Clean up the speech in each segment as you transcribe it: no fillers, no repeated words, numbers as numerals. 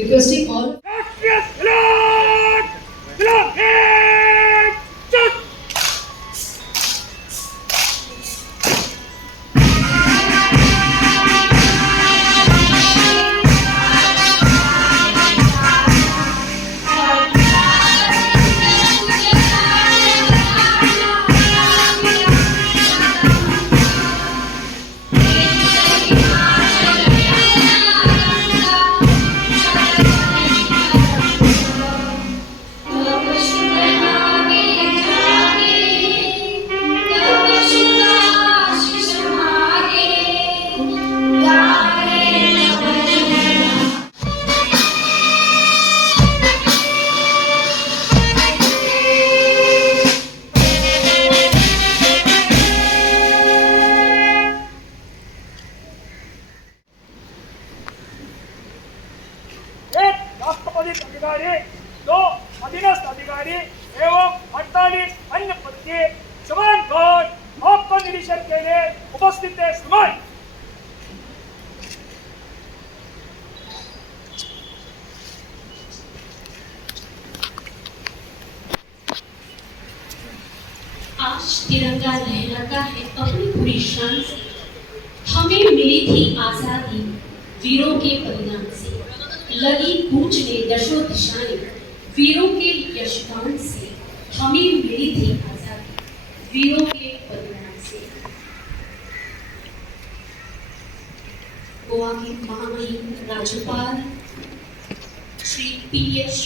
requesting all. अधिकारी, 2 अधीनस्थ अधिकारी एवं 48 अन्य पद के समान गण आपका निरीक्षण के लिए उपस्थित है। समय आज तिरंगा लहराता है अपनी पूरी शान से। हमें मिली थी आजादी वीरों के बलिदान से, लगी कूचने दशों दिशाएं वीरों के यशगान से। हमें मिली थी आजादी वीरों के बलिदान से। गोवा के महामहिम राज्यपाल श्री P.S.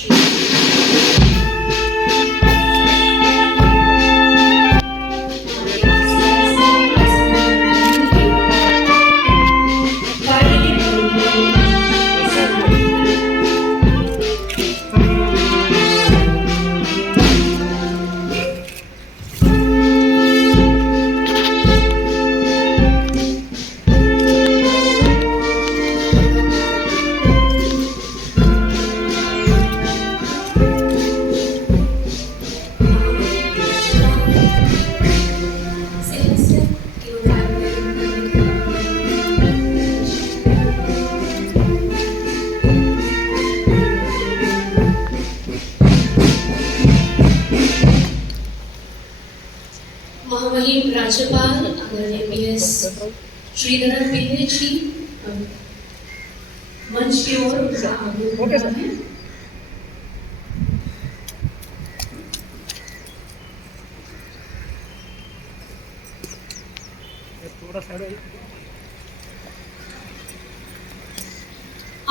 महामहिम राज्यपाल आदरणीय P.S. श्रीधरन पिल्ले जी मंच की ओर आगे हैं।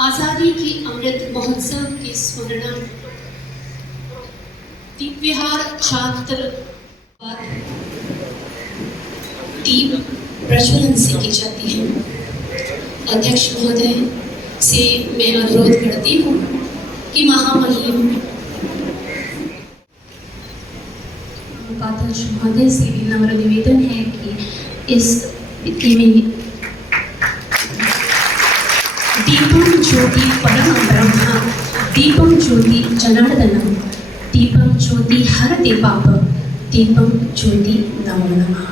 आजादी की अमृत महोत्सव के स्मरण दीप विहार छात्र दीप प्रज्वलन से की जाती है। अध्यक्ष महोदय से मैं अनुरोध करती हूँ कि महामहिम उपाध्यक्ष महोदय से भी नम्र निवेदन है कि इस में दीपम ज्योति परम ब्रह्म दीपम ज्योति जनार्दनम दीपम ज्योति हरते पापम दीपम ज्योति नमो नमः।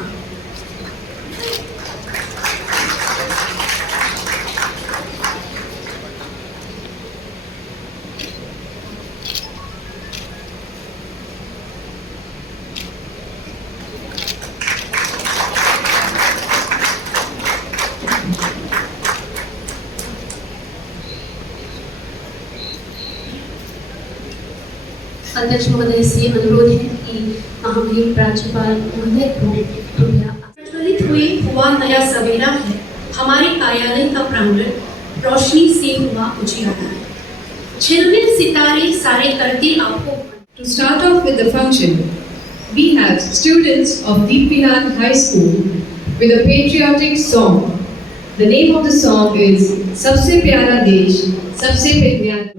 अध्यक्ष महोदय से अनुरोध है कि महामहिम राज्यपाल महोदय को प्रज्वलित हुआ नया सवेरा है। हमारे कार्यालय का प्रांगण रोशनी से हुआ उजियारा है। झिलमिल सितारे सारे करते आपको। To start off with the function, we have students of Deep Vihar High School with a patriotic song. The name of the song is Sabse Pyara Desh, Sabse Vignyan.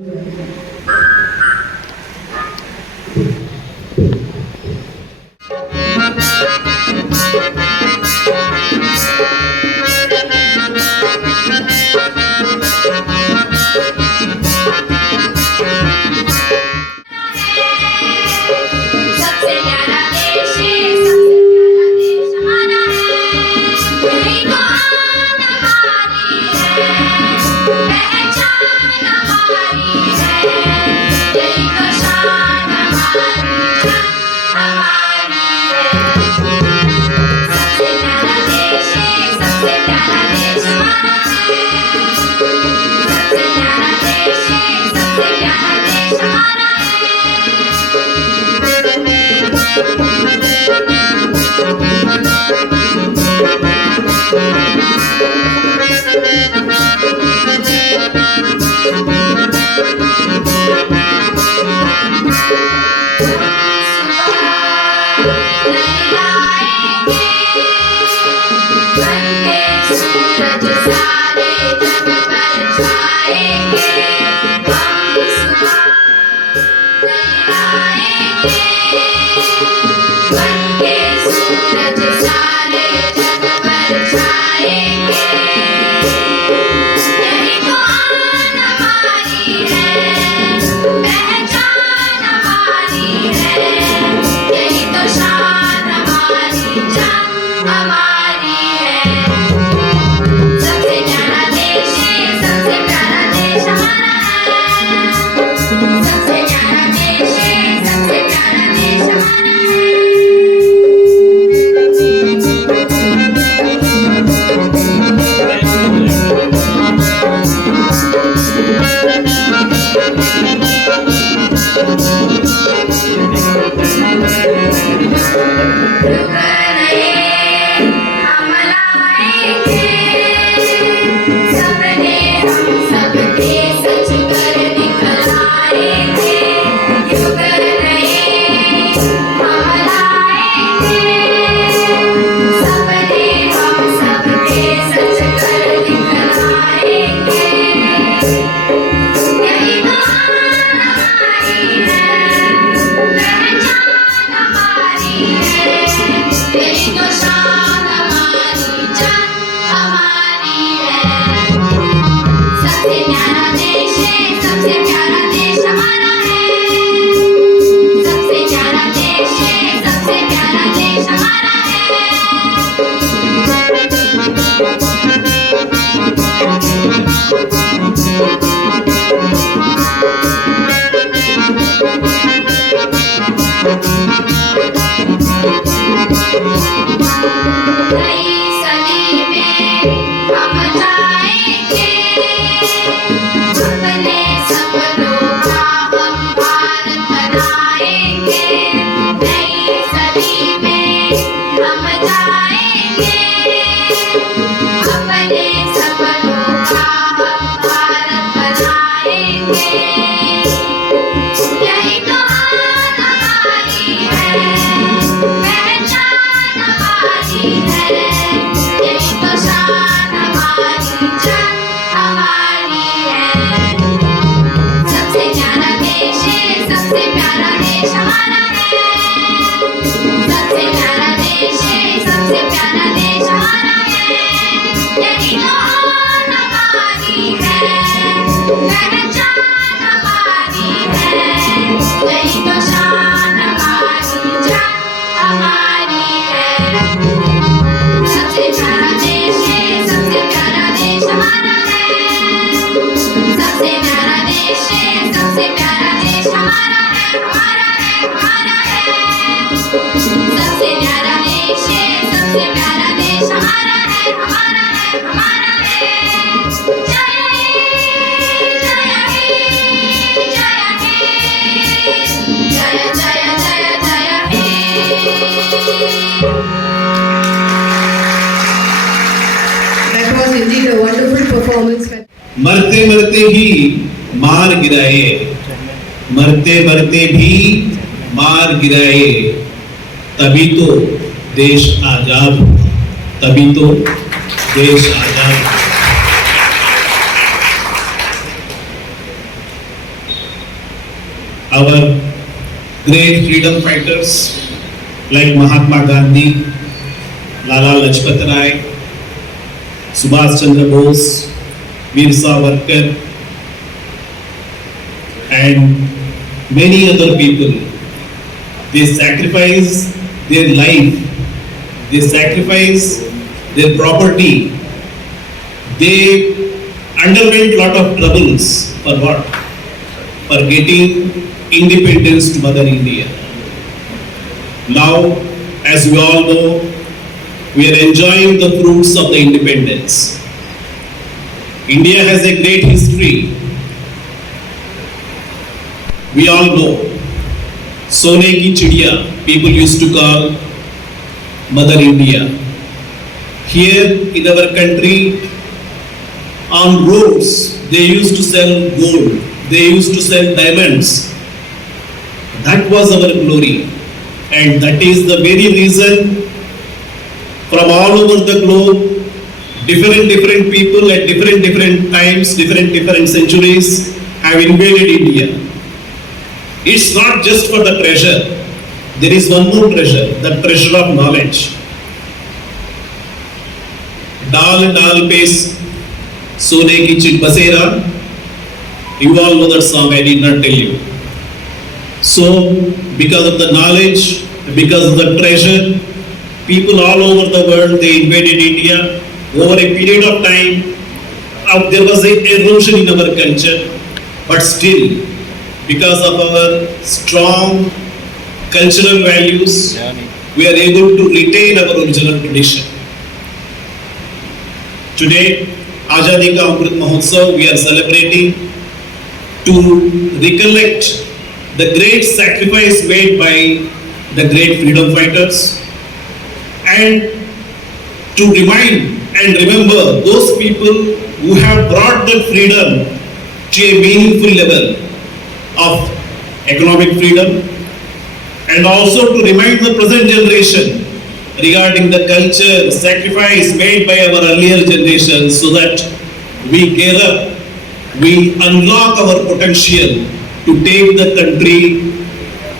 पहचान हमारी That was indeed a wonderful performance. मरते मरते भी मार गिराए, मरते मरते भी मार गिराए, तभी तो देश आजाद हुआ, तभी तो देश आजाद हुआ। Our great freedom fighters like Mahatma Gandhi, Lala Lajpat Rai, Subhash Chandra Bose, Veer Savarkar, and many other people, they sacrifice their life, they sacrifice their property, they underwent lot of troubles for what? For getting independence to Mother India. Now, as we all know, we are enjoying the fruits of the independence. India has a great history. We all know, Sone ki chidiya, people used to call Mother India. Here in our country, on roads, they used to sell gold, they used to sell diamonds. That was our glory. And that is the very reason from all over the globe, different people at different times, different centuries have invaded India. It's not just for the treasure. There is one more treasure, the treasure of knowledge. Dal dal pe sone ki chit basera. You all know that song, I did not tell you. So, because of the knowledge, because of the treasure, people all over the world, they invaded India. Over a period of time, there was an erosion in our culture, but still, because of our strong cultural values, we are able to retain our original tradition. Today, Azadi ka Amrit Mahotsav, we are celebrating to recollect the great sacrifice made by the great freedom fighters and to remind and remember those people who have brought the freedom to a meaningful level of economic freedom, and also to remind the present generation regarding the culture, sacrifice made by our earlier generations, so that we gear up, we unlock our potential to take the country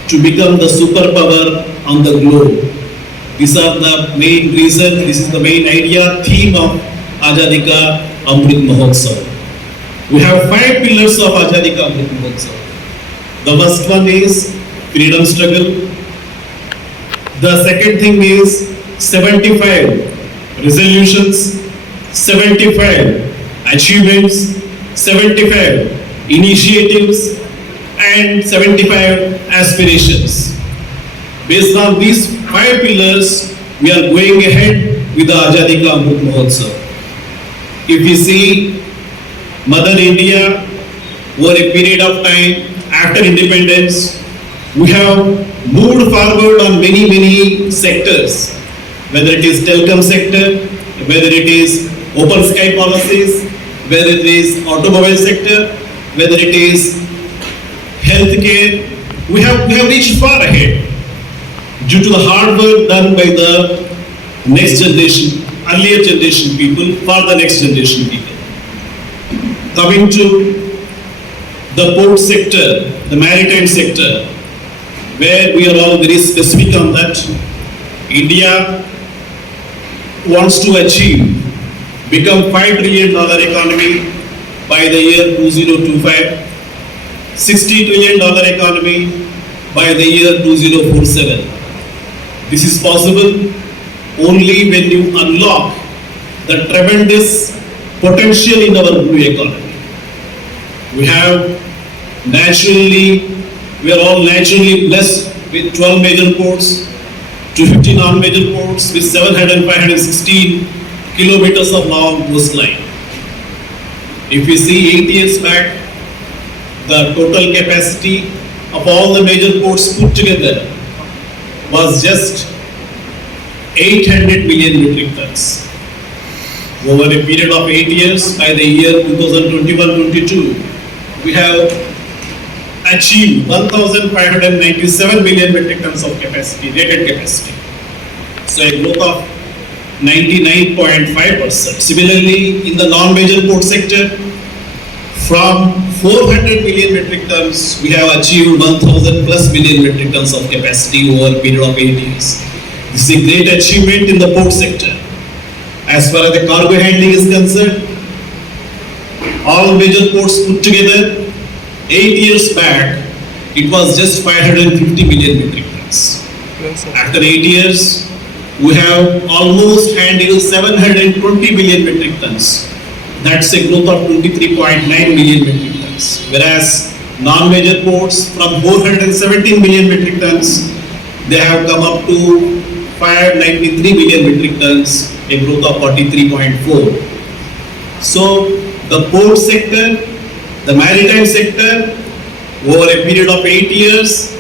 to become the superpower on the globe. These are the main reason, this is the main idea, theme of Azadi ka Amrit Mahotsav. We have 5 pillars of Azadi ka Amrit Mahotsav. The first one is freedom struggle. The second thing is 75 resolutions, 75 achievements, 75 initiatives, and 75 aspirations. Based on these 5 pillars, we are going ahead with the Azadi ka Amrit Mahotsav. If you see Mother India, over a period of time after independence, we have moved forward on many sectors, whether it is telecom sector, whether it is open sky policies, whether it is automobile sector, whether it is healthcare. We have reached far ahead due to the hard work done by the next generation, earlier generation people for the next generation people. Coming to the port sector, the maritime sector, where we are all very specific on that. India wants to achieve, become $5 trillion economy by the year 2025, $60 trillion economy by the year 2047. This is possible only when you unlock the tremendous potential in our blue economy. We are all naturally blessed with 12 major ports, 250 non-major ports with 516 kilometers of long coastline. If we see 8 years back, the total capacity of all the major ports put together was just 800 million metric tons. Over a period of 8 years, by the year 2021-22, we have achieved 1,597 million metric tons of capacity, rated capacity. So a growth of 99.5%. Similarly, in the non-major port sector, from 400 million metric tons, we have achieved 1,000 plus million metric tons of capacity over a period of 8 years. This is a great achievement in the port sector. As far as the cargo handling is concerned, all major ports put together, 8 years back, it was just 550 million metric tons. After 8 years, we have almost handled 720 million metric tons. That's a growth of 23.9 million metric tons. Whereas non-major ports from 417 million metric tons, they have come up to 593 million metric tons, a growth of 43.4. So the port sector, the maritime sector, over a period of 8 years,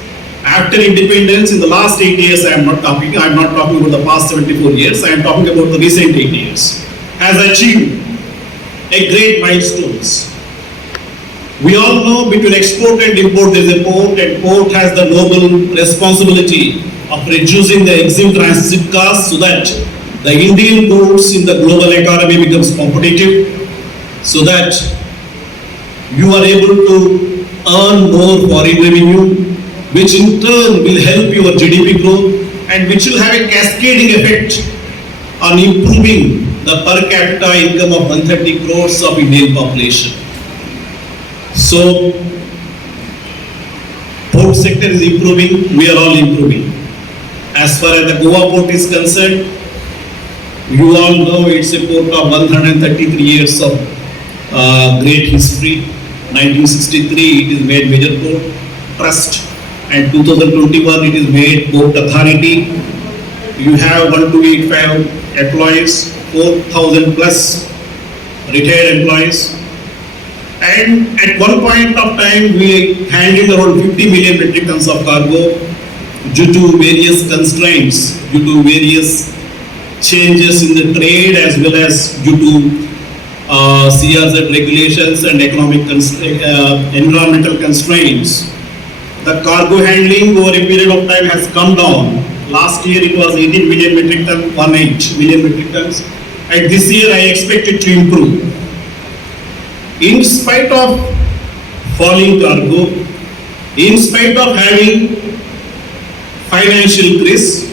After independence, in the last 8 years, I am not talking about the past 74 years, I am talking about the recent 8 years, has achieved a great milestones. We all know between export and import there is a port, and port has the noble responsibility of reducing the exim transit costs so that the Indian goods in the global economy becomes competitive, so that you are able to earn more foreign revenue, which in turn will help your GDP growth and which will have a cascading effect on improving the per capita income of 130 crores of Indian population. So, port sector is improving, we are all improving. As far as the Goa port is concerned, you all know it's a port of 133 years of great history. 1963 it is made major port trust, and 2021 it is made port authority. You have 1285 employees, 4,000 plus retired employees. And at one point of time, we handled around 50 million metric tons of cargo due to various constraints, due to various changes in the trade as well as due to CRZ regulations and environmental constraints. The cargo handling over a period of time has come down. Last year it was 18 million metric tons, 18 million metric tons. And this year I expect it to improve. In spite of falling cargo, in spite of having financial risk,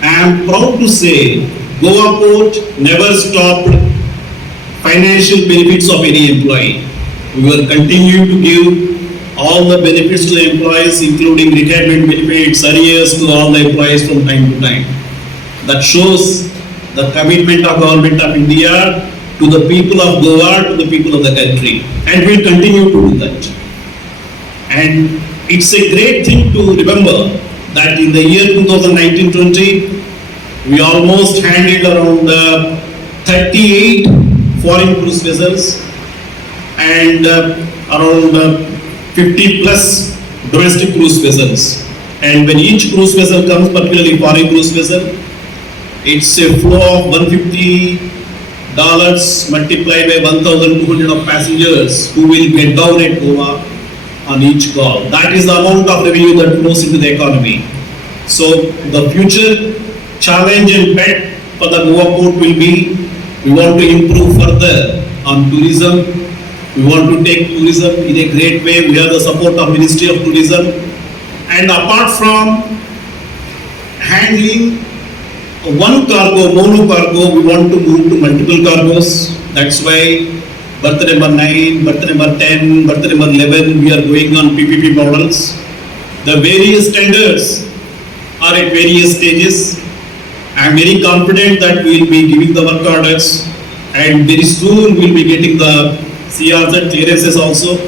I am proud to say Goa Port never stopped financial benefits of any employee. We will continue to give all the benefits to the employees, including retirement benefits, arrears to all the employees from time to time. That shows the commitment of Government of India to the people of Goa, to the people of the country, and we will continue to do that. And it's a great thing to remember that in the year 2019-20, we almost handled around 38 foreign cruise vessels and around 50 plus domestic cruise vessels. And when each cruise vessel comes, particularly foreign cruise vessel, it's a flow of $150 multiplied by 1,200 of passengers who will get down at Goa on each call. That is the amount of revenue that flows into the economy. So the future challenge and bet for the Goa port will be, we want to improve further on tourism. We want to take tourism in a great way. We have the support of Ministry of Tourism. And apart from handling one cargo, mono cargo, we want to move to multiple cargos. That's why berth number 9, berth number 10, berth number 11, we are going on PPP models. The various tenders are at various stages. I am very confident that we will be giving the work orders, and very soon we will be getting the CRZ clearances also.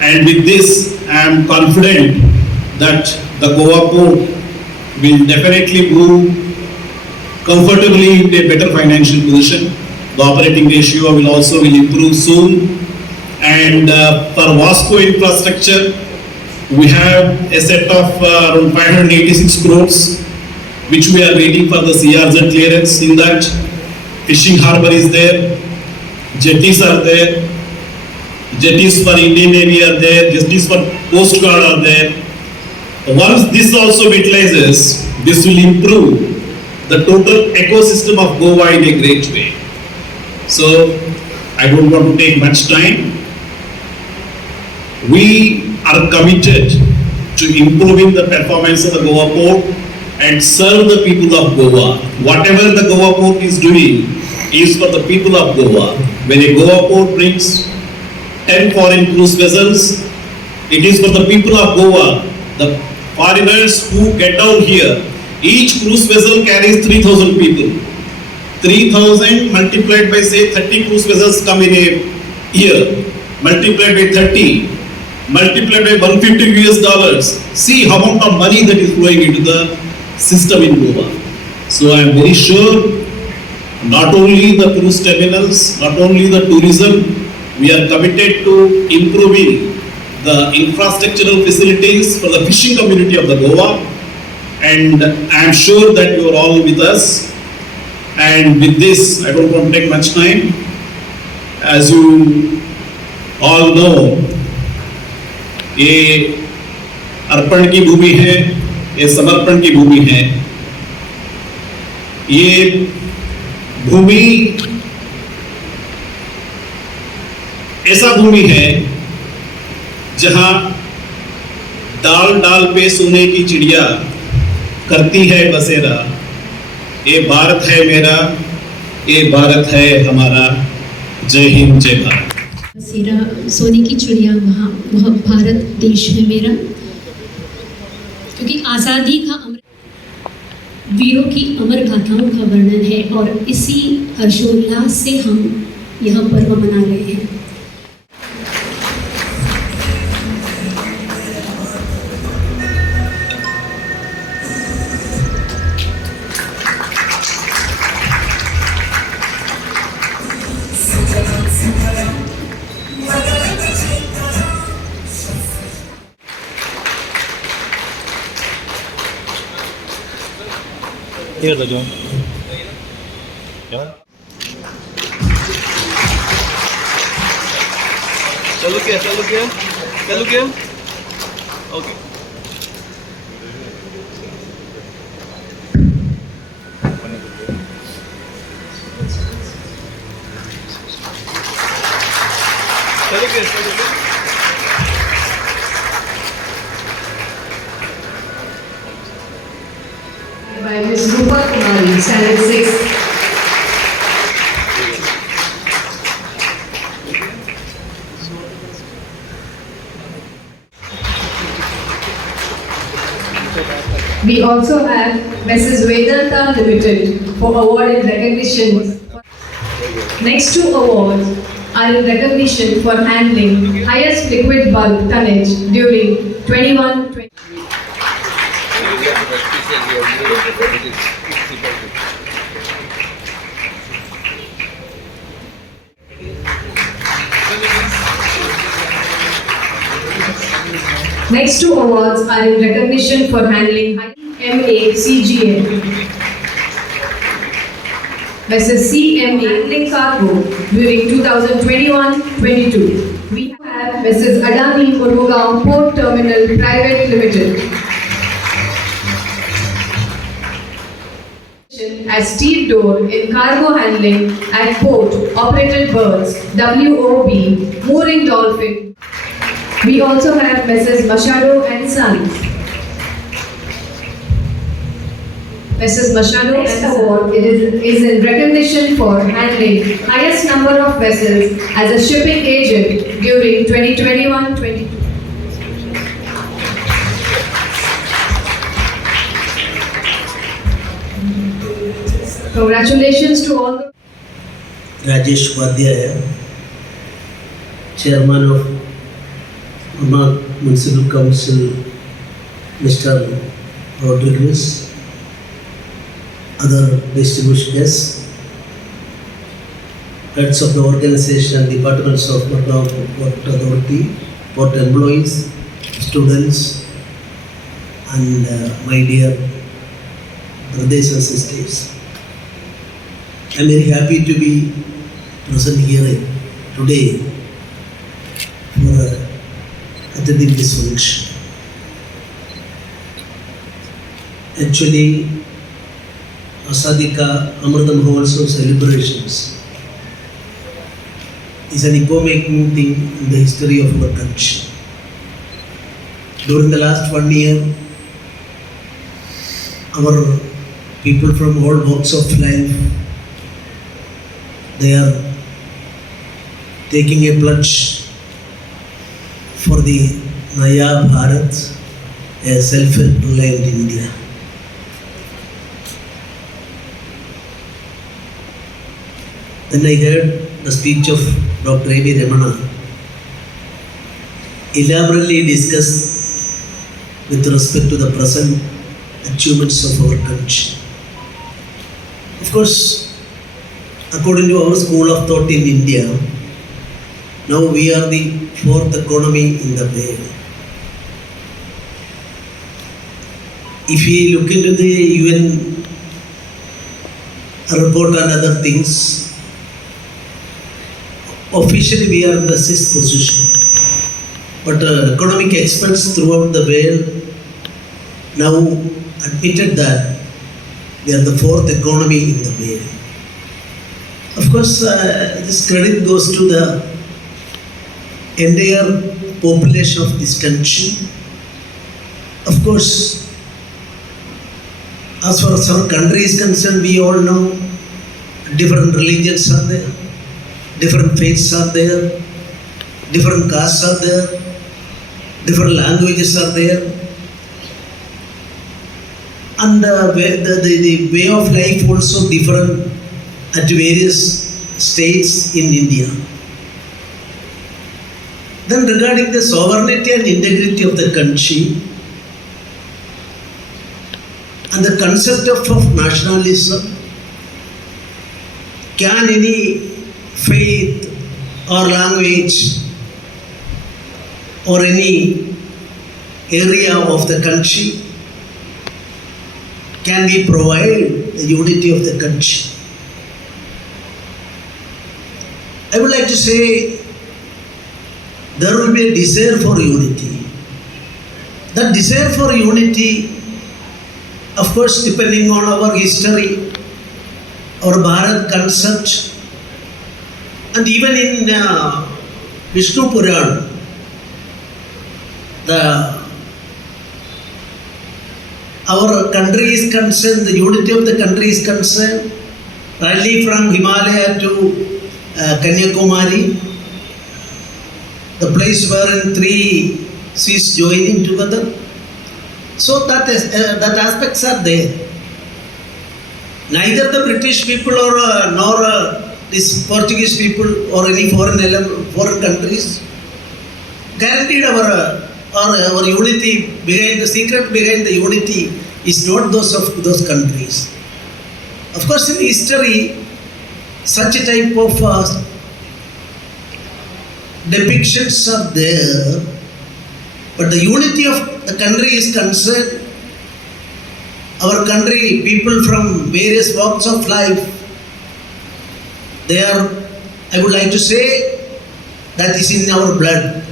And with this, I am confident that the Goa port will definitely move comfortably into a better financial position. The operating ratio will improve soon. And for Vasco infrastructure, we have a set of around 586 crores, which we are waiting for the CRZ clearance. In that, fishing harbour is there, jetties are there, jetties for Indian Navy are there, jetties for Coast Guard are there. Once this also utilizes, this will improve the total ecosystem of Goa in a great way. So, I don't want to take much time. We are committed to improving the performance of the Goa port and serve the people of Goa. Whatever the Goa port is doing is for the people of Goa. When a Goa port brings 10 foreign cruise vessels, it is for the people of Goa, the foreigners who get down here. Each cruise vessel carries 3,000 people. 3,000 multiplied by say 30 cruise vessels come in a year, multiplied by 30, multiplied by $150. See how much of money that is flowing into the system in Goa. So I am very sure not only the cruise terminals, not only the tourism, we are committed to improving the infrastructural facilities for the fishing community of the Goa, and I am sure that you are all with us. And with this, I don't want to take much time. As you all know, ये अर्पण की भूमि है, ये समर्पण की भूमि है। ये भूमि ऐसा भूमि है जहां डाल डाल पे सोने की चिड़िया करती है बसेरा। ये भारत है मेरा, ये भारत है हमारा। जय हिंद, जय भारत। बसेरा सोने की चिड़िया वहाँ वह भारत देश है मेरा, क्योंकि आज़ादी का अमृत वीरों की अमर गाथाओं का वर्णन है और इसी हर्षोल्लास से हम यह पर्व मना रहे हैं। Here the John. चलो क्या ओके चलो क्या by Ms. Rupa Kumari, Standard 6. We also have Mrs. Vedanta Limited for award and recognition. Next two awards are in recognition for handling highest liquid bulk tonnage during 21-20. Next two awards are in recognition for handling MACGA. Mrs. CMA handling cargo during 2021-22. We have Mrs. Adani Mormugao Port Terminal Private Limited. As stevedore in cargo handling at port operated berths WOB mooring dolphin. We also have Mrs. Machado and Sons. Mrs. Machado and Award is in recognition for handling highest number of vessels as a shipping agent during 2021-22. Congratulations to all the Rajesh Vadhyaya, Chairman of Municipal Council, Mr. Rodriguez, other distinguished guests, heads of the organization and departments of Mormugao Port Authority, port employees, students, and my dear brothers and sisters. I am very happy to be present here today for attending this function. Actually, Azadi ka Amrit Mahotsav celebrations is an epoch-making thing in the history of our country. During the last 1 year, our people from all walks of life, they are taking a pledge for the Naya Bharat, a self-reliant India. Then I heard the speech of Dr. A.V. Ramana, elaborately discussed with respect to the present achievements of our country. Of course, according to our school of thought in India, Now we are the fourth economy in the world. If we look into the UN report and other things, officially we are in the sixth position. But economic experts throughout the world now admitted that we are the fourth economy in the world. Of course, this credit goes to the entire population of this country. Of course, as far as our country is concerned, we all know different religions are there, different faiths are there, different castes are there, different languages are there, and the way of life also different at various states in India. Then regarding the sovereignty and integrity of the country and the concept of nationalism, can any faith or language or any area of the country can we provide the unity of the country? I would like to say there will be a desire for unity. That desire for unity, of course, depending on our history, our Bharat concept, and even in Vishnu Puran, our country is concerned, the unity of the country is concerned, rightly from Himalaya to Kanyakumari, the place wherein three seas joining together. So that aspects are there. Neither the British people nor these Portuguese people or any foreign countries guaranteed our unity. Behind the secret behind the unity is not those of those countries. Of course, in history, such a type of depictions are there, but the unity of the country is concerned. Our country, people from various walks of life, they are, I would like to say, that is in our blood.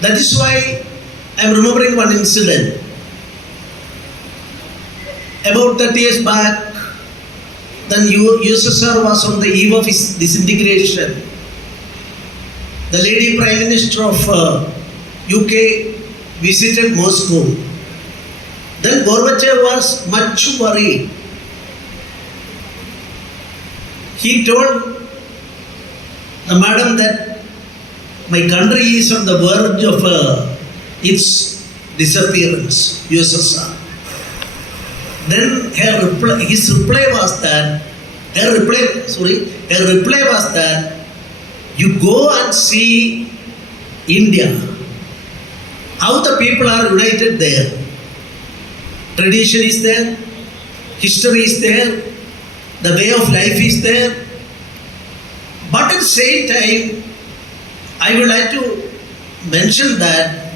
That is why I am remembering one incident. About 30 years back, then USSR was on the eve of its disintegration. The lady Prime Minister of UK visited Moscow. Then Gorbachev was much worried. He told the madam that my country is on the verge of its disappearance, USSR. Then his reply was that, you go and see India, how the people are united there. Tradition is there, history is there, the way of life is there. But at the same time, I would like to mention that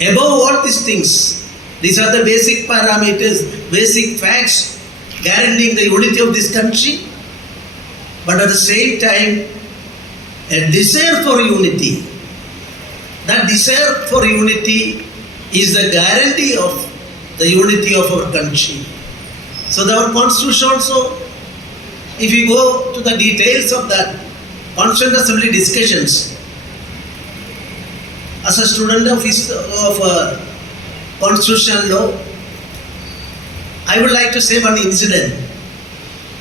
above all these things, these are the basic parameters, basic facts guaranteeing the unity of this country. But at the same time, a desire for unity. That desire for unity is the guarantee of the unity of our country. So our constitution also, if you go to the details of that Constituent Assembly discussions, as a student of constitutional law, I would like to say one incident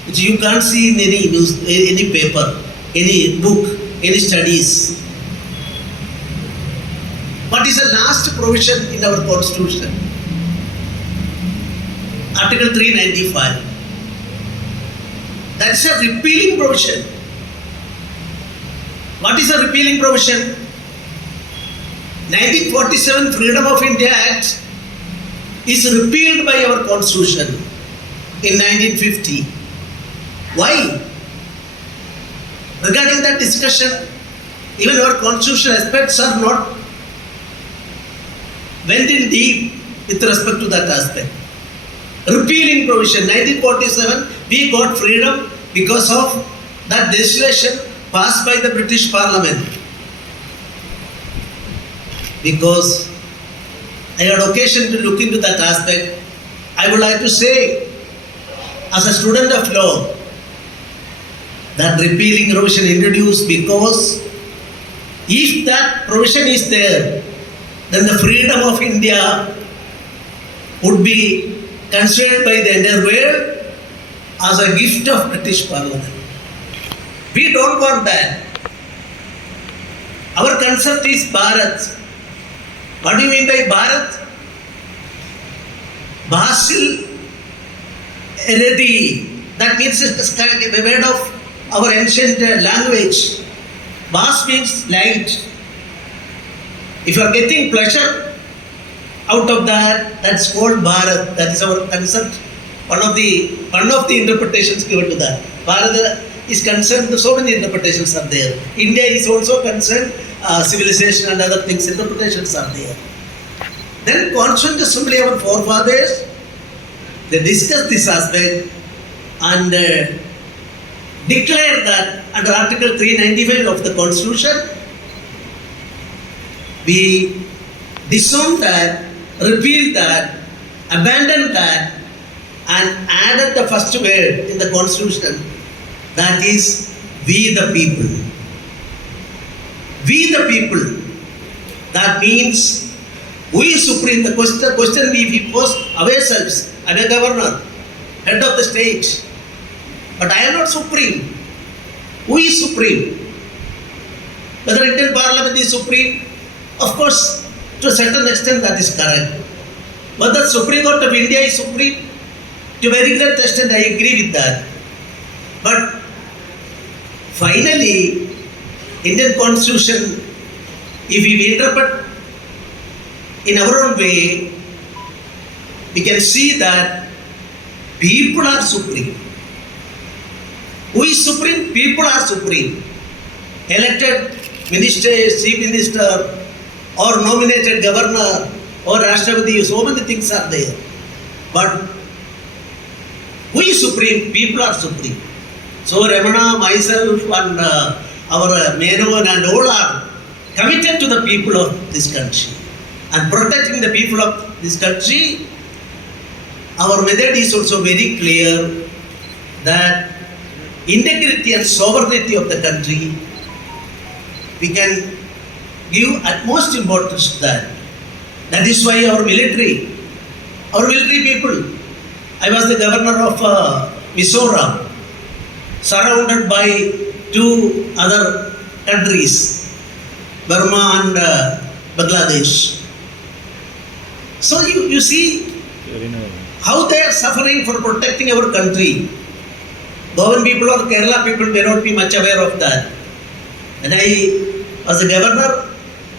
which you can't see in any news, any paper, any book, any studies. What is the last provision in our constitution? Article 395. That's a repealing provision. What is a repealing provision? 1947 Freedom of India Act is repealed by our constitution in 1950. Why? regarding that discussion, even our constitutional aspects are not went in deep with respect to that aspect. Repealing provision, 1947, we got freedom because of that legislation passed by the British Parliament. Because I had occasion to look into that aspect, I would like to say, as a student of law, that repealing provision introduced because if that provision is there, then the freedom of India would be considered by the entire world as a gift of British Parliament. We don't want that. Our concept is Bharat. What do you mean by Bharat? Basil Eredi. That means the word of our ancient language. Bas means light. If you are getting pleasure out of that, that's called Bharat. That is our concept. One of the interpretations given to that. Bharat is concerned, so many interpretations are there. India is also concerned, civilization and other things, interpretations are there. Then Constituent Assembly, our forefathers, they discussed this aspect and declared that under Article 395 of the Constitution, we disowned that, repealed that, abandoned that, and added the first word in the Constitution, that is, we the people. We the people. That means we supreme. The question we pose ourselves. I am a governor, head of the state, but I am not supreme. Who is supreme? Whether Indian Parliament is supreme? Of course, to a certain extent that is correct. Whether Supreme Court of India is supreme? To a very great extent I agree with that. But finally, Indian Constitution, if we interpret in our own way, we can see that people are supreme. Who is supreme? People are supreme. Elected minister, chief minister, or nominated governor, or Rashtrapati, so many things are there. But who is supreme? People are supreme. So Ramana, myself, and our Menon and all are committed to the people of this country. And protecting the people of this country, our method is also very clear that integrity and sovereignty of the country, we can give utmost importance to that. That is why our military people, I was the governor of Mizoram, surrounded by two other countries, Burma and Bangladesh. So you see how they are suffering for protecting our country. Goan people or Kerala people may not be much aware of that. When I was a governor,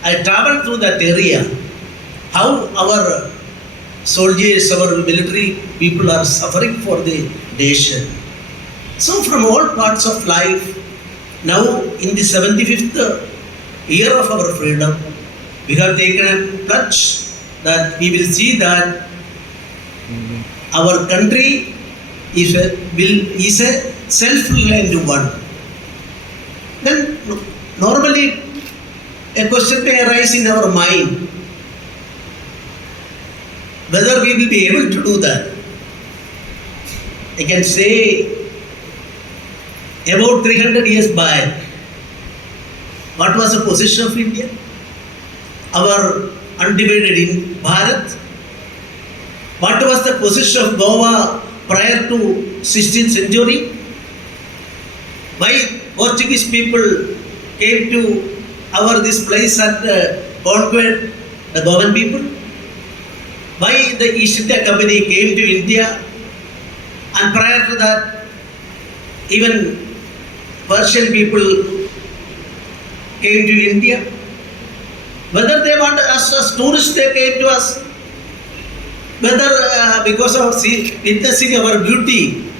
I traveled through that area, how our soldiers, our military people are suffering for the nation. So from all parts of life, now in the 75th year of our freedom, we have taken a pledge that we will see that our country is a self-reliant one. Then normally a question may arise in our mind whether we will be able to do that. I can say about 300 years back, what was the position of India? Our undivided in Bharat. What was the position of Goa prior to 16th century? Why Portuguese people came to this place and conquered the Goan people? Why the East India Company came to India? And prior to that, even Persian people came to India. Whether they want us as tourists, they came to us. Whether because of witnessing our beauty,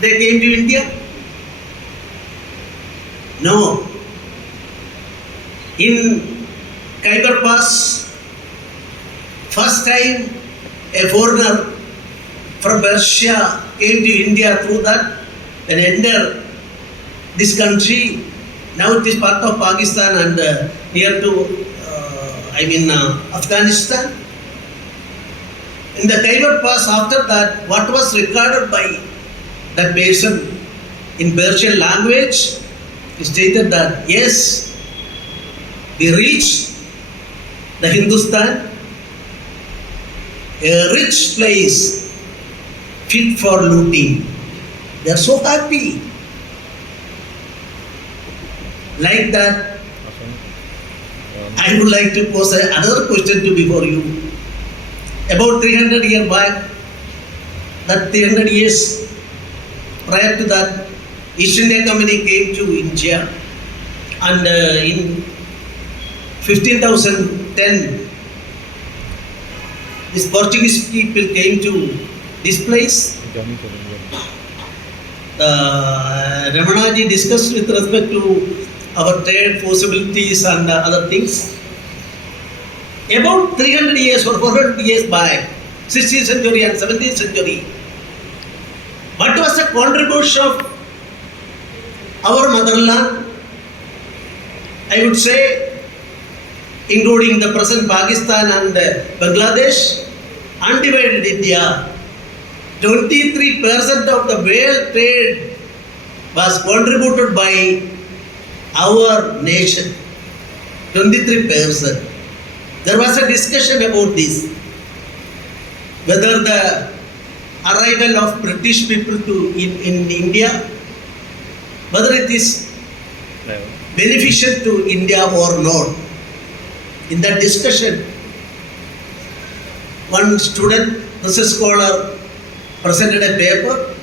they came to India. No. In Khyber Pass, first time a foreigner from Persia came to India through that and entered this country. Now it is part of Pakistan and near to Afghanistan. In the Khyber Pass, after that, what was recorded by that person in Persian language, he stated that yes, we reached the Hindustan, a rich place fit for looting. They are so happy. Like that, I would like to pose another question to before you. About 300 years back, that 300 years prior to that, East India Company came to India, and in 15,010, these Portuguese people came to this place. Ramanaji discussed with respect to our trade possibilities and other things. About 300 years or 400 years back, 16th century and 17th century, what was the contribution of our motherland? I would say, including the present Pakistan and Bangladesh, undivided India, 23% of the world trade was contributed by our nation. 23%. There was a discussion about this, whether the arrival of British people in India, whether it is beneficial to India or not. In that discussion, one student, research scholar, presented a paper.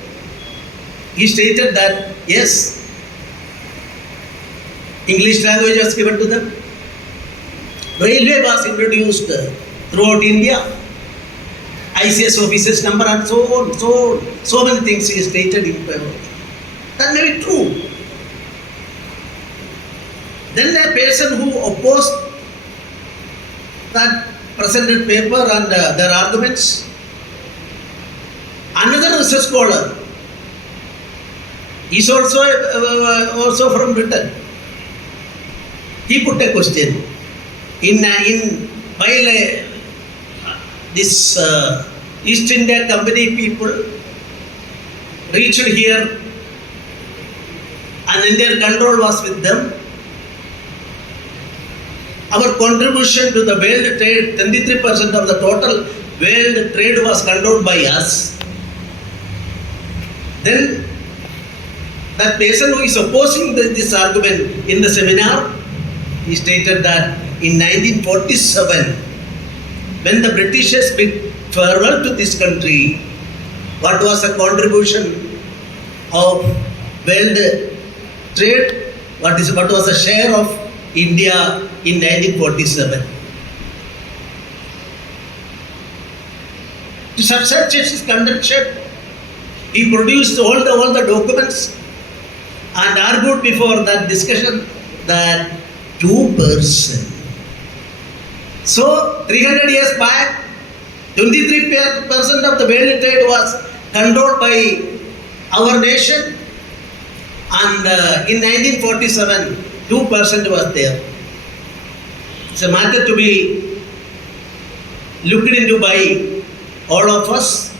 He stated that yes, English language was given to them. Railway was introduced throughout India. ICS officers number and so on, so many things he stated in paper. That may be true. Then a person who opposed that presented paper and their arguments, another research scholar, is also from Britain. He put a question. While this East India Company people reached here and Indian control was with them, our contribution to the world trade, 23% of the total world trade was controlled by us. Then that person who is opposing this argument in the seminar, he stated that in 1947, when the Britishers bid farewell to this country, what was the contribution of world trade? What was the share of India in 1947? To such his contention, he produced all the documents and argued before that discussion that 2%. So 300 years back, 23% of the world trade was controlled by our nation, and in 1947, 2% was there. It's a matter to be looked into by all of us.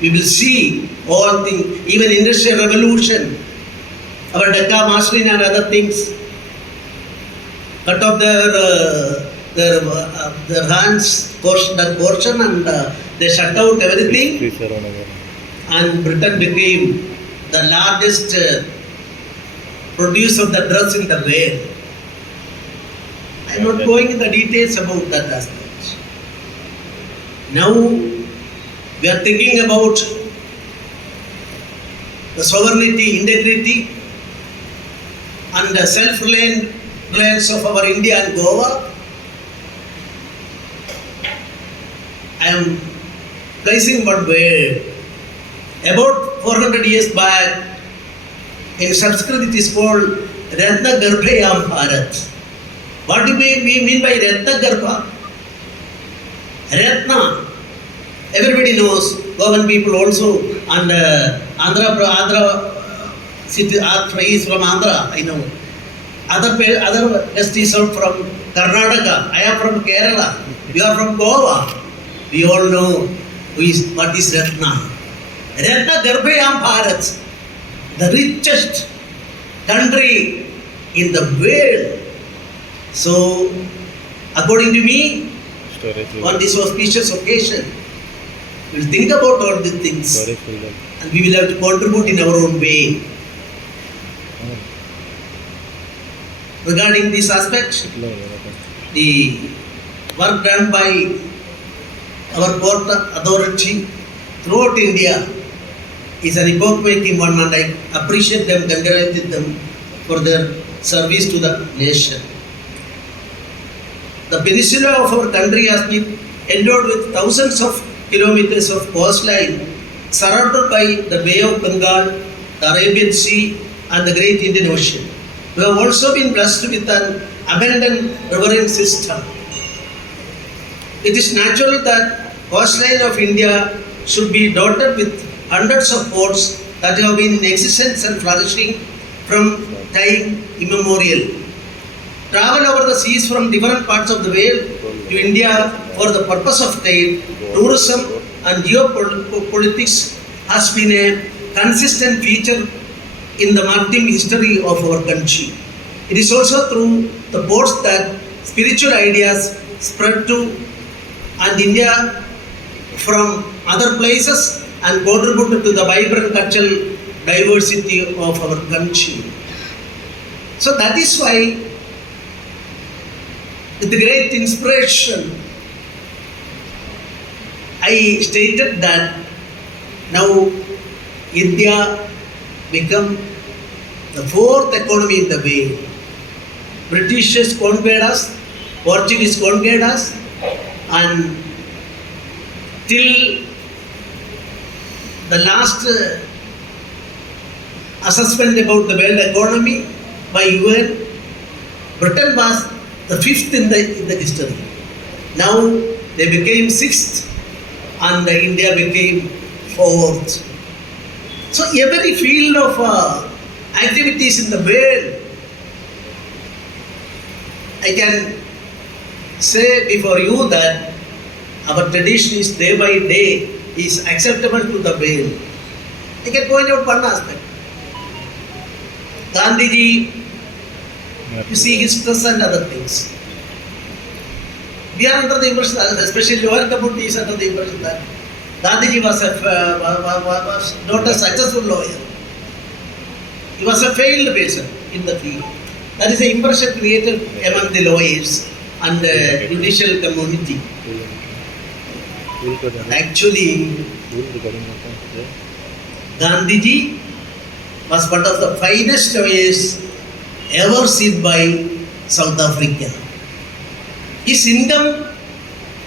We will see all things, even industrial revolution, our Dhaka mastering and other things, cut off their hands, that portion, and they shut out everything, and Britain became the largest producer of the drugs in the world. I am not going into the details about that aspect. Now we are thinking about the sovereignty, integrity, and the self-reliance of our India and Goa. I am placing one word. About 400 years back, in Sanskrit it is called Ratna Garbhayam Bharat. What do we mean by Ratna Garbha? Ratna. Everybody knows, Govan people also, and Andhra city, is from Andhra, I know. Other guests are from Karnataka. I am from Kerala. You are from Goa. We all know what is Ratna. Ratna Garbhayam Bharat, the richest country in the world. So, according to me, on this auspicious occasion, we will think about all these things and we will have to contribute in our own way. Regarding this aspect, the work done by our port authority throughout India is an epoch-making one, and I appreciate them, congratulate them for their service to the nation. The peninsula of our country has been endowed with thousands of kilometers of coastline, surrounded by the Bay of Bengal, the Arabian Sea, and the Great Indian Ocean. We have also been blessed with an abundant riverine system. It is natural that coastline of India should be dotted with hundreds of ports that have been in existence and flourishing from time immemorial. Travel over the seas from different parts of the world to India for the purpose of trade, tourism, and geopolitics has been a consistent feature in the maritime history of our country. It is also through the ports that spiritual ideas spread to and India from other places and contributed to the vibrant cultural diversity of our country. So that is why, with great inspiration, I stated that now India become the fourth economy in the world. Britishers conquered us, Portuguese conquered us, and till the last assessment about the world economy by UN, Britain was the fifth in the history. Now they became sixth, and India became fourth. So every field of activities in the world, I can say before you that our tradition is day by day is acceptable to the world. I can point out one aspect. Gandhiji, you see his stress and other things. We are under the impression, especially lower community is under the impression that Gandhiji was not a successful lawyer. He was a failed person in the field. That is the impression created among the lawyers and the judicial community. Actually, Gandhiji was one of the finest lawyers ever seen by South Africa. His income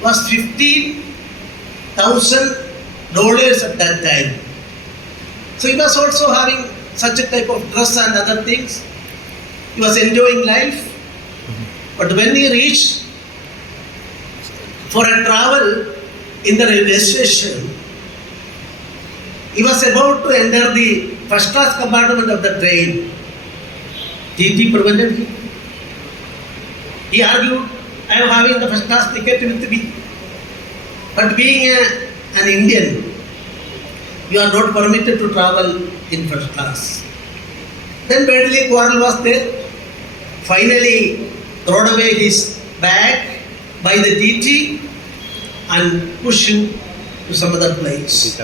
was $15,000 at that time. So he was also having such a type of dress and other things. He was enjoying life. But when he reached for a travel in the railway station, he was about to enter the first class compartment of the train. TT prevented him. He argued, I am having the first class ticket with me. But being an Indian, you are not permitted to travel in first class. Then badly quarrel was there. Finally, thrown away his bag by the TT and pushed him to some other place.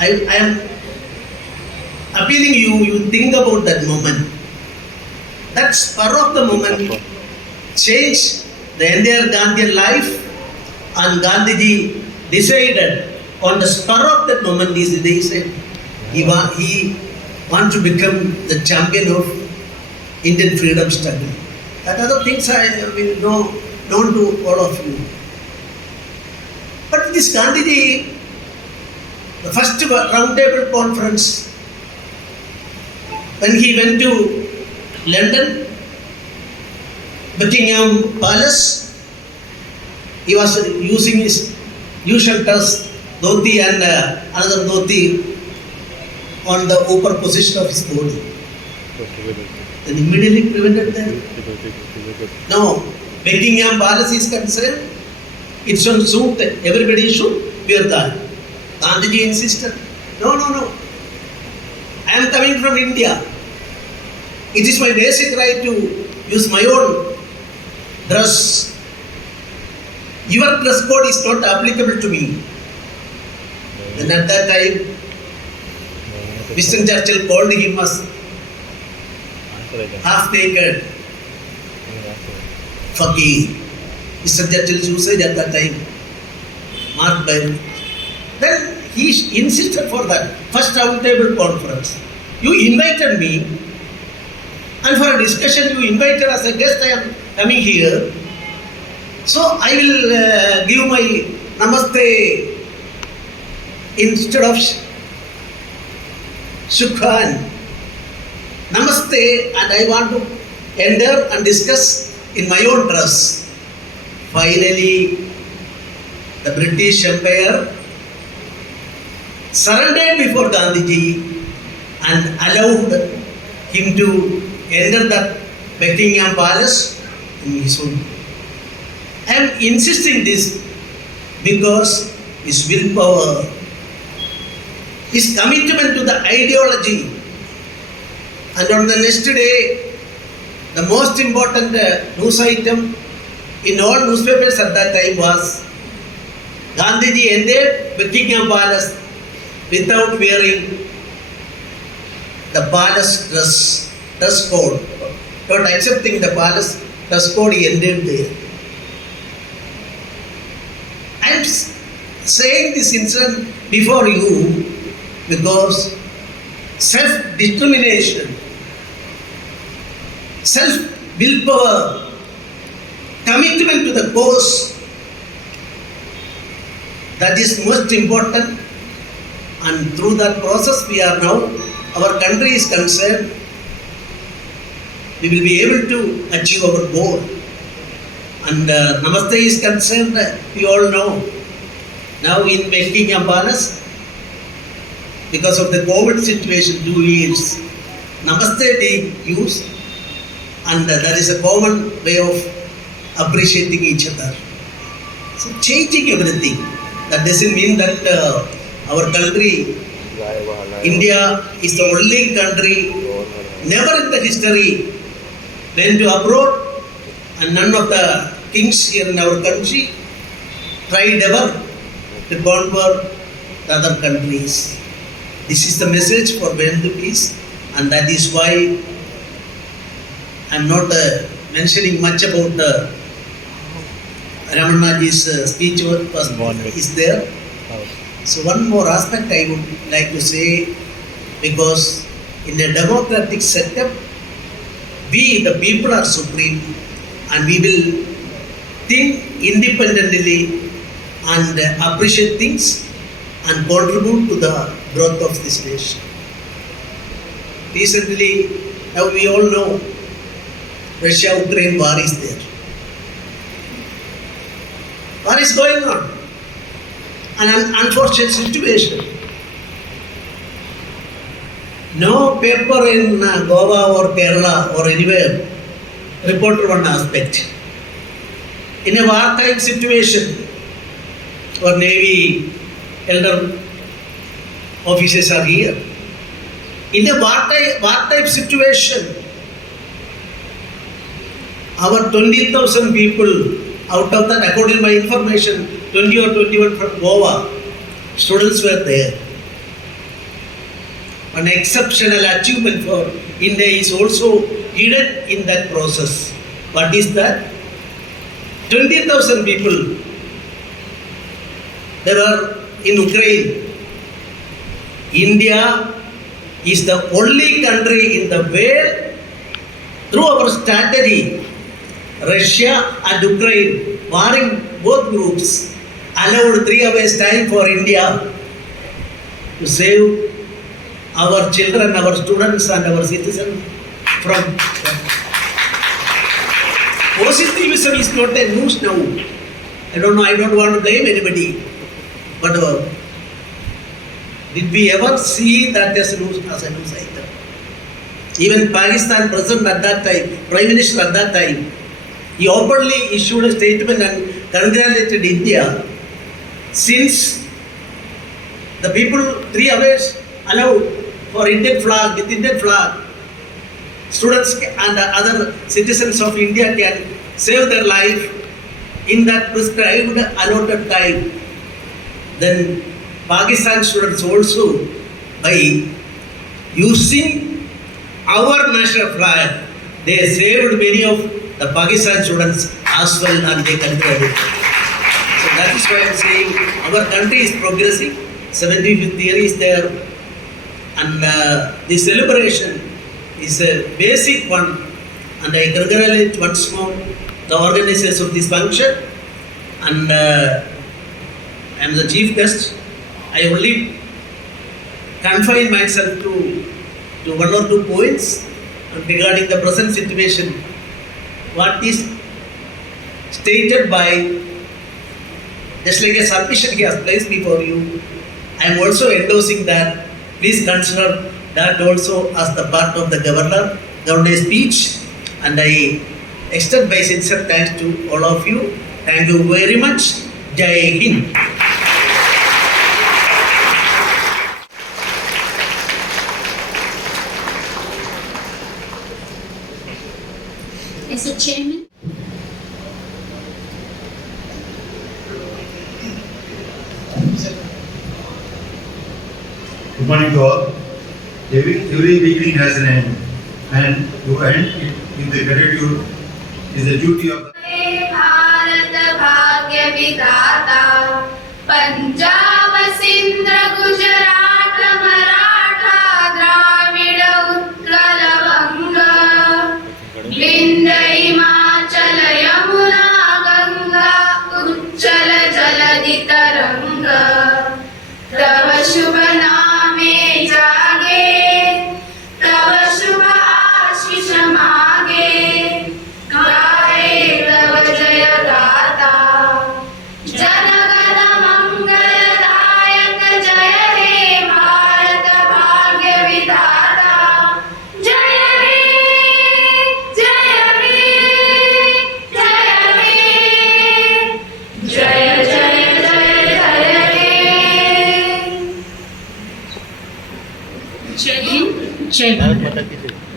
I am appealing you think about that moment. That spur of the moment changed the entire Gandhian life, and Gandhiji decided on the spur of that moment, he said he wants to become the champion of Indian freedom struggle. That other things I will know known to all of you. But this Gandhiji, the first round table conference, when he went to London, Buckingham Palace. He was using his usual dress, dhoti and another dhoti on the upper position of his body. Then immediately prevented that. Now, Buckingham Palace is concerned, it should suit, everybody should wear that. Gandhiji insisted, no. I am coming from India. It is my basic right to use my own dress. Your dress code is not applicable to me. And at that time, Winston Churchill called him as half-naked fakir. Winston Churchill's usage at that time, marked by. Then he insisted for that first roundtable conference. You invited me, and for a discussion you invited as a guest. I am coming here, so I will give my namaste instead of shukran. Namaste, and I want to enter and discuss in my own dress. Finally, the British Empire surrendered before Gandhiji and allowed him to enter the Buckingham Palace in his own. I am insisting this because his willpower, his commitment to the ideology, and on the next day, the most important news item in all newspapers at that time was Gandhiji entered Buckingham Palace without wearing the palace dress code, not accepting the palace dress code. He entered there. I am saying this incident before you because self-determination, self-willpower, commitment to the cause, that is most important. And through that process we are now, our country is concerned, we will be able to achieve our goal. And Namaste is concerned, we all know. Now in Buckingham Palace, because of the COVID situation, 2 years, Namaste being used, and that is a common way of appreciating each other. So changing everything. That doesn't mean that our country, India, is the only country never in the history went to abroad, and none of the kings here in our country tried ever to conquer the other countries. This is the message for when the peace, and that is why I am not mentioning much about Ramanaji's speech is there. So one more aspect I would like to say, because in a democratic setup, we the people are supreme, and we will think independently and appreciate things and contribute to the growth of this nation. Recently, now we all know Russia-Ukraine war is there. War is going on. An unfortunate situation. No paper in Goa or Kerala or anywhere reported one aspect. In a wartime situation, our Navy elder officers are here. In a wartime situation, our 20,000 people, out of that, according to my information, 20 or 21 from Goa, students were there. An exceptional achievement for India is also hidden in that process. What is that? 20,000 people, they were in Ukraine. India is the only country in the world, through our strategy, Russia and Ukraine, warring both groups, allowed 3 hours time for India to save our children, our students and our citizens from. Positivism is not a news now. I don't know, I don't want to blame anybody. But did we ever see that as a news item? Even Pakistan president at that time, Prime Minister at that time, he openly issued a statement and congratulated India since the people 3 hours allowed for Indian flag, with Indian flag, students and other citizens of India can save their life in that prescribed allotted time. Then Pakistan students also, by using our national flag, they saved many of the Pakistan students as well, and they congratulated. So that is why I am saying our country is progressing. 75th year is there, and the celebration is a basic one, and I congratulate once more the organizers of this function, and I am the chief guest. I only confine myself to 1 or 2 points regarding the present situation. What is stated by, just like a submission he has placed before you, I am also endorsing that. Please consider that also as the part of the governor's speech, and I extend my sincere thanks to all of you. Thank you very much. Jai Hind. As a chairman, Good morning to all. Every beginning has an end, and to end it with the gratitude is the duty of the Bharat भाग्य विधाता पंजाब सिंध गुजरात मराठा द्राविड उत्कल वंग विंध्य हिमाचल यमुना गंगा उच्चल जलधि तरंग तव शुभ नामे जागे तव शुभ आशीष मागे गाए तव जय गाथा जनगण मंगलदायक जय हे भारत भाग्य विधाता जय हे जय हे जय हे जय जय जय जय हे जय हिंद, जय भारत।